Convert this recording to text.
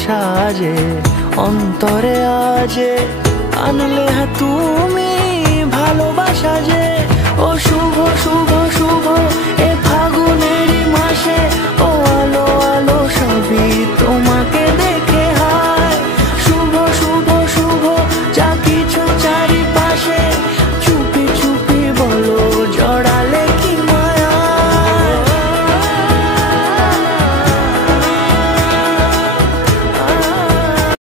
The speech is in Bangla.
সাজে অন্তরে আজে আনলে হ্যাঁ তুমি ভালোবাসা যে ও শুভ শুভ শুভ এ